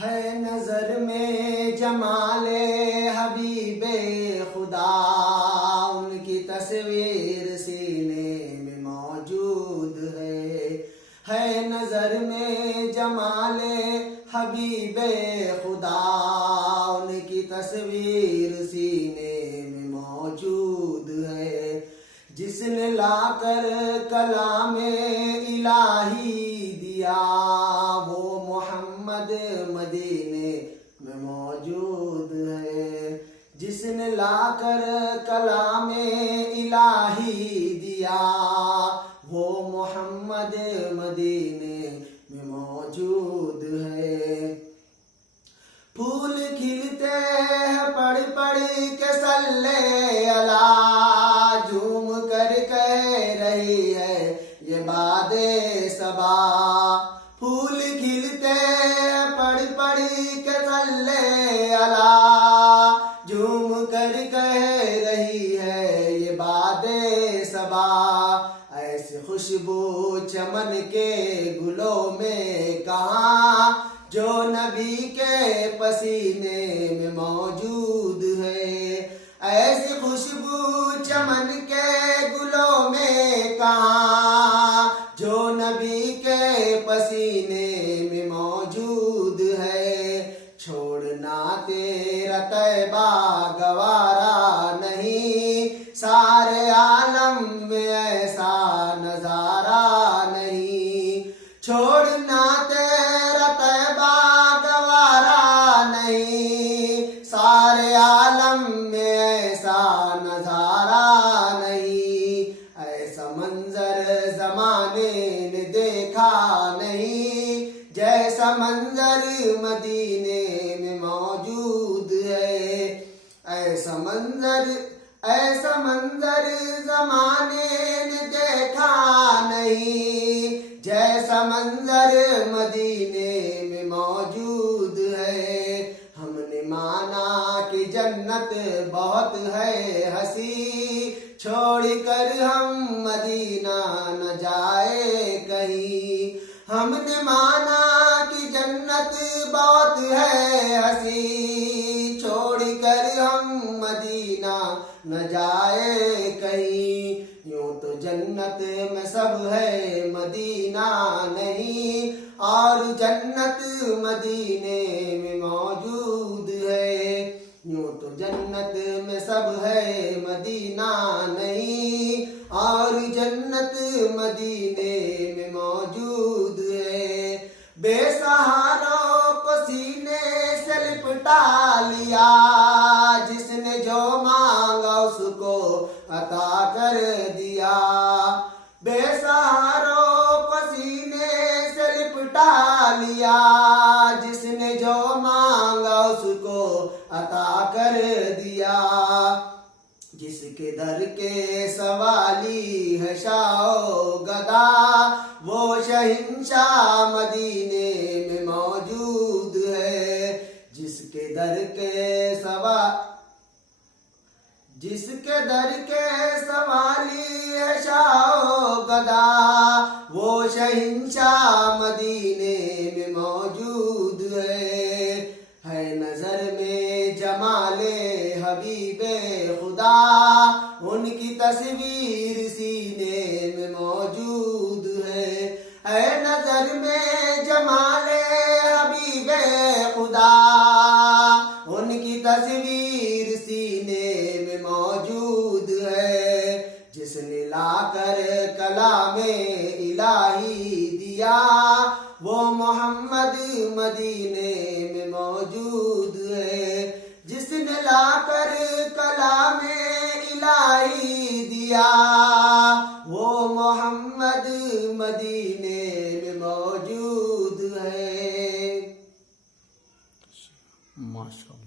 ہے نظر میں جمال حبیب خدا، ان کی تصویر سینے میں موجود ہے نظر میں جمال حبیب خدا، ان کی تصویر سینے میں موجود ہے، جس نے لا کر کلام الہی دیا، وہ محمد مدینے میں موجود ہے، جس نے لا کر کلام الہی دیا، وہ محمد مدینے میں موجود ہے۔ پھول کھلتے ہیں پڑھ پڑھ کے صلی اللہ، جھوم کر کہہ رہی ہے یہ باد صبا، پھول کھلتے ہیں پڑھ پڑھ کے صلی اللہ، جھوم کر کہہ رہی ہے یہ باد صبا، ایسی خوشبو چمن کے گلوں میں کہاں، جو نبی کے پسینے میں موجود ہے، ایسی خوشبو چمن کے گلوں میں کہاں، جو نبی کے پسینے میں موجود ہے، چھوڑنا تیرا طیبہ گوارا نہیں، سارے عالم میں ایسا نظارہ نہیں، چھوڑنا تیرا طیبہ گوارا نہیں، سارے عالم میں ایسا نظارہ نہیں، ایسا منظر زمانے نے دیکھا نہیں، جیسا منظر مدینے میں موجود ہے، ایسا منظر زمانے نے دیکھا نہیں، جیسا منظر مدینے میں موجود ہے، ہم نے مانا کہ جنت بہت ہے ہنسی، چھوڑ کر ہم مدینہ نہ جائے کہیں، ہم نے مانا کہ جنت بہت ہے ہنسی، چھوڑ کر ہم مدینہ نہ جائے کہیں، یوں تو جنت میں سب ہے مدینہ نہیں، اور جنت مدینے میں موجود ہے، یوں تو جنت میں سب ہے مدینہ نہیں، اور جنت مدینے میں موجود ہے، بے سہاروں کو سینے سے لپٹا لیا، جس نے جو مانگا اس کو عطا کر دیا، بے سہاروں کو سینے سے لپٹا لیا، جس نے جو مانگا اس کو عطا کر دیا، جس کے در کے سوالی ہے شاہ و گدا، وہ شہنشاہ مدینے میں موجود ہے، جس کے در کے سوالی ہے شاہ و گدا، وہ شہنشاہ مدینے میں موجود ہے نظر میں جمال حبیب خدا، ان کی تصویر سینے میں موجود ہے نظر میں جمال حبیب خدا، ان کی تصویر سینے میں موجود ہے، جس نے لا کر کلام الہی دیا، وہ محمد مدینے میں موجود ہے، جس نے لا کر کلام الہی دیا، وہ محمد مدینے میں موجود ہے۔ ماشاءاللہ۔